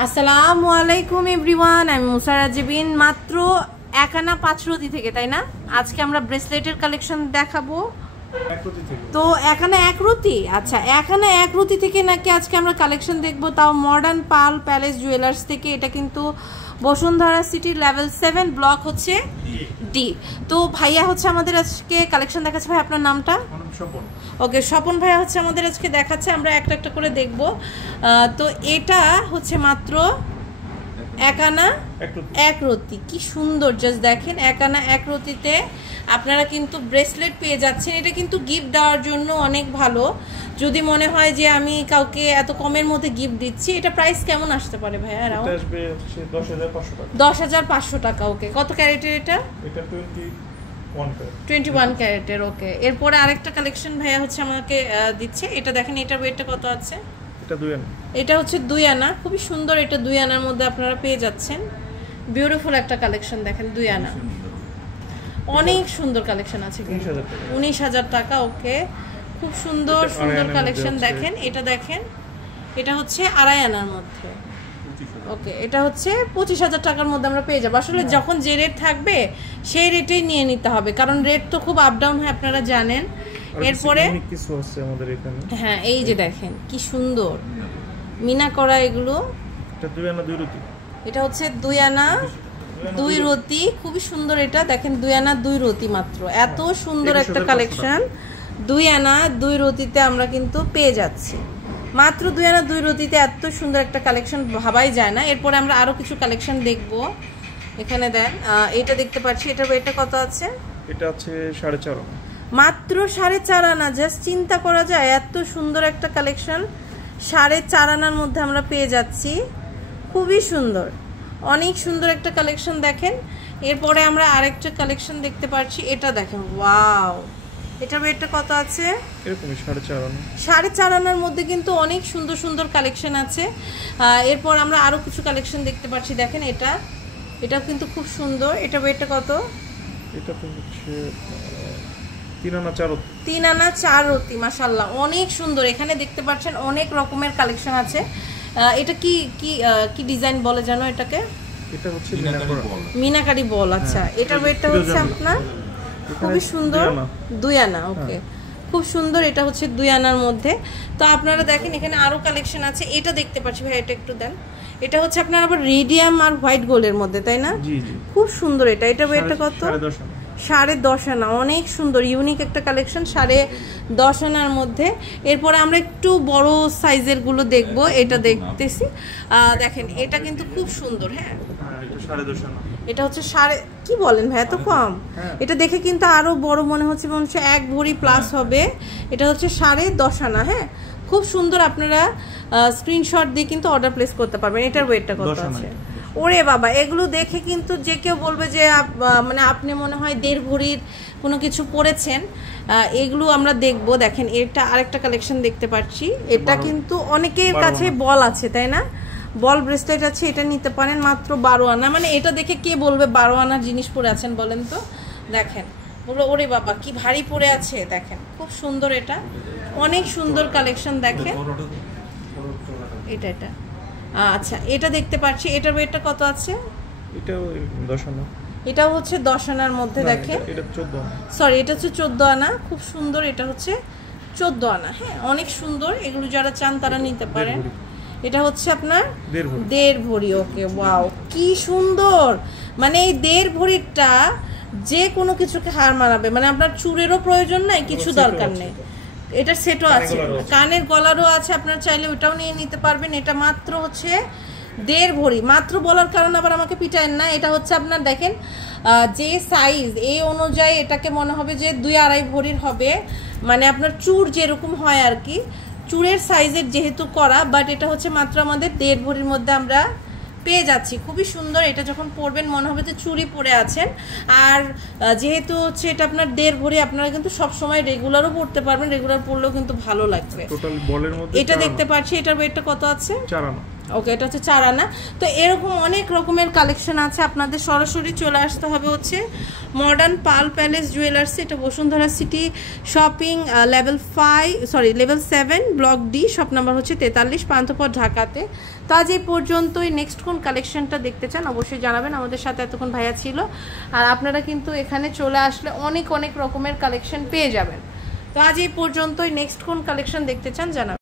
আসসালামু আলাইকুম এভরিওয়ান, আমি মুসারা জিবিন। মাত্র 1 আনা 5 রতি থেকে, তাই না? আজকে আমরা ব্রেসলেটের কালেকশন দেখাবো। তো 1 আনা 1 রতি, আচ্ছা 1 আনা 1 রতি থেকে নাকি আজকে আমরা কালেকশন দেখবো, তাও মডার্ন পার্ল প্যালেস জুয়েলার্স থেকে। এটা কিন্তু বসুন্ধরা সিটি লেভেল 7 ব্লক হচ্ছে ডি। তো ভাইয়া হচ্ছে আমাদের আজকে কালেকশন দেখাচ্ছে। ভাই আপনার নামটা? ওকে, স্বপন ভাইয়া হচ্ছে আমাদের আজকে দেখাচ্ছে, আমরা একটা একটা করে দেখব। তো এটা হচ্ছে মাত্র 1 আনা 1 রতি। কি সুন্দর, জাস্ট দেখেন। 1 আনা 1 রতিতে আপনারা কিন্তু ব্রেসলেট পেয়ে যাচ্ছেন। এটা কিন্তু গিফট দেওয়ার জন্য অনেক ভালো। যদি মনে হয় যে আমি কাউকে এত কমের মধ্যে গিফট দিচ্ছি, এটা প্রাইস কেমন আসতে পারে ভাইয়া? এটা আসবে 10500 টাকা। 10500 টাকা। ওকে, কত ক্যারেটের এটা? এটা 21 ক্যারেটের। ওকে, এরপরে আরেকটা কালেকশন ভাইয়া হচ্ছে আমাকে দিচ্ছে। এটা দেখেন, এটার ওয়েটটা কত আছে? এটা 2 আনা। এটা হচ্ছে 2 আনা। খুবই সুন্দর, এটা 2 আনার মধ্যে আপনারা পেয়ে যাচ্ছেন। বিউটিফুল একটা কালেকশন, দেখেন 2 আনা। অনেক সুন্দর কালেকশন আছে, 19000 টাকা। ওকে, খুব সুন্দর সুন্দর কালেকশন দেখেন। এটা দেখেন, এটা হচ্ছে 2.5 আনার মধ্যে। ওকে, এটা হচ্ছে 25000 টাকার মধ্যে আমরা পেয়ে যাবো। আসলে যখন যে রেট থাকবে সেই রেটেই নিয়ে নিতে হবে, কারণ রেট তো খুব আপ ডাউন হয়, আপনারা জানেন। এরপরে কিছু আছে আমাদের এখানে। হ্যাঁ, এই যে দেখেন কি সুন্দর মিনা করা এগুলো। এটা 2 আনা 2 রতি। এটা হচ্ছে 2 আনা 2 রতি। খুবই সুন্দর, এটা দেখেন 2 আনা 2 রতি মাত্র। এত সুন্দর একটা কালেকশন 2 আনা 2 রতিতে আমরা কিন্তু পেয়ে যাচ্ছি। মাত্র 2 আনা 2 রতিতে এত সুন্দর একটা কালেকশন ভাবাই যায় না। এরপরে আমরা আরো কিছু কালেকশন দেখব। এখানে দেন, এটা দেখতে পাচ্ছি। এটার ওয়েটটা কত আছে? এটা আছে 4.5 আনা। মাত্র 4.5 আনা। জাস্ট চিন্তা করা যায়, এত সুন্দর একটা কালেকশন 4.5 আনার মধ্যে আমরা পেয়ে যাচ্ছি। খুবই সুন্দর, অনেক সুন্দর একটা কালেকশন দেখেন। এরপরে আমরা আরেকটা কালেকশন দেখতে পাচ্ছি। এটা দেখেন, ওয়াও, এটার ওয়েটটা কত আছে? এরকমই 4.5 আনা। 4.5 আনার মধ্যে কিন্তু অনেক সুন্দর সুন্দর কালেকশন আছে। এরপর আমরা আরো কিছু কালেকশন দেখতে পাচ্ছি। দেখেন এটা কিন্তু খুব সুন্দর। এটার ওয়েটটা কত? এটা তো হচ্ছে 3 আনা 4 রতি। 3 আনা 4 রতি, মাশাআল্লাহ, অনেক সুন্দর। এখানে দেখতে পাচ্ছেন অনেক রকমের কালেকশন আছে। এটা কি কি কি ডিজাইন বলে জানো এটাকে? এটা হচ্ছে মিনাকারি বল। আচ্ছা, এটার ওয়েটটা হচ্ছে আপনার খুবই সুন্দর 2 আনা। ওকে, খুব সুন্দর। এটা হচ্ছে 2 আনার মধ্যে। তো আপনারা দেখেন এখানে আরো কালেকশন আছে। এটা দেখতে পাচ্ছি ভাই, এটা একটু দেন। এটা হচ্ছে আপনার আবার রেডিয়াম আর হোয়াইট গোল্ডের মধ্যে, তাই না? জি জি, খুব সুন্দর। এটা ওয়েটটা কত? 10.5 আনা। অনেক সুন্দর, ইউনিক একটা কালেকশন 10.5 আনার মধ্যে। এরপরে আমরা একটু বড় সাইজের গুলো দেখব। এটা দেখতেছি, দেখেন এটা কিন্তু খুব সুন্দর। হ্যাঁ, এটা হচ্ছে কি বলেন ভাই, এত কম? এটা দেখে কিন্তু আরো বড় মনে হচ্ছে 1 ভরি প্লাস হবে। এটা হচ্ছে 10.5 আনা। হ্যাঁ, খুব সুন্দর। আপনারা স্ক্রিনশট দিয়ে কিন্তু অর্ডার প্লেস করতে পারবেন। এটার ওয়েটটা কত আছে? ওরে বাবা, এগুলো দেখে কিন্তু যে কেউ বলবে যে মানে আপনি মনে হয় 1.5 ভরির কোনো কিছু পরেছেন। এগুলো আমরা দেখব। দেখেন, এটা আরেকটা কালেকশন দেখতে পাচ্ছি। এটা কিন্তু অনেকের কাছে বল আছে, তাই না? বল ব্রেসলেট আছে, এটা নিতে পারেন মাত্র 12 আনা। মানে এটা দেখে কে বলবে 12 আনার জিনিস পরে আছেন বলেন তো? দেখেন, বলবো ওরে বাবা কি ভারী পরে আছে। দেখেন, খুব সুন্দর, এটা অনেক সুন্দর কালেকশন। দেখেন এটা আচ্ছা, এটা দেখতে পাচ্ছি। এটার ওয়েটটা কত আছে? এটাও 10 আনা। এটাও হচ্ছে 10 আনার মধ্যে। দেখেন, এটা 14 আনা। সরি, এটা হচ্ছে 14 আনা। খুব সুন্দর, এটা হচ্ছে 14 আনা। হ্যাঁ, অনেক সুন্দর। এগুলো যারা চান তারা নিতে পারেন। এটা হচ্ছে আপনার 1.5 ভরি। ওকে, ওয়াও, কি সুন্দর। মানে এই 1.5 ভরিটা যে কোনো কিছুকে হার মানাবে। মানে আপনার চুড়েরও প্রয়োজন নাই, কিছু দরকার নেই। এটার সেটও আছে, কানের গলারও আছে। আপনার চাইলে ওটাও নিয়ে নিতে পারবেন। এটা মাত্র হচ্ছে 1.5 ভরি। মাত্র বলার কারণে আবার আমাকে পিটায়েন না। এটা হচ্ছে আপনার দেখেন যে সাইজ, এই অনুযায়ী এটাকে মনে হবে যে 2-2.5 ভরির হবে। মানে আপনার চুড় যেরকম হয় আর কি, চুড়ের সাইজের যেহেতু করা, বাট এটা হচ্ছে মাত্র আমাদের 1.5 ভরির মধ্যে আমরা পেয়ে যাচ্ছি। খুবই সুন্দর। এটা যখন পরবেন মনে হবে যে চুড়ি পরে আছেন। আর যেহেতু হচ্ছে এটা আপনার 1.5 ভরি, আপনারা কিন্তু সব সময় রেগুলারও পরতে পারবেন। রেগুলার পরলেও কিন্তু ভালো লাগবে। টোটাল বলের মধ্যে এটা দেখতে পাচ্ছি। এটার ওয়েটটা কত আছে? 4 আনা। ওকে, এটা হচ্ছে 4 আনা। তো এরকম অনেক রকমের কালেকশন আছে, আপনাদের সরাসরি চলে আসতে হবে হচ্ছে মডার্ন পার্ল প্যালেস জুয়েলার্স। এটা Bashundhara city shopping, level 7 block D, shop number হচ্ছে 43, পান্থপথ, ঢাকাতে। তো আজ এই পর্যন্তই। নেক্সট কোন কালেকশনটা দেখতে চান অবশ্যই জানাবেন। আমাদের সাথে এতক্ষণ ভাইয়া ছিল, আর আপনারা কিন্তু এখানে চলে আসলে অনেক অনেক রকমের কালেকশন পেয়ে যাবেন। তো আজ এই পর্যন্তই। নেক্সট কোন কালেকশন দেখতে চান জানাবেন।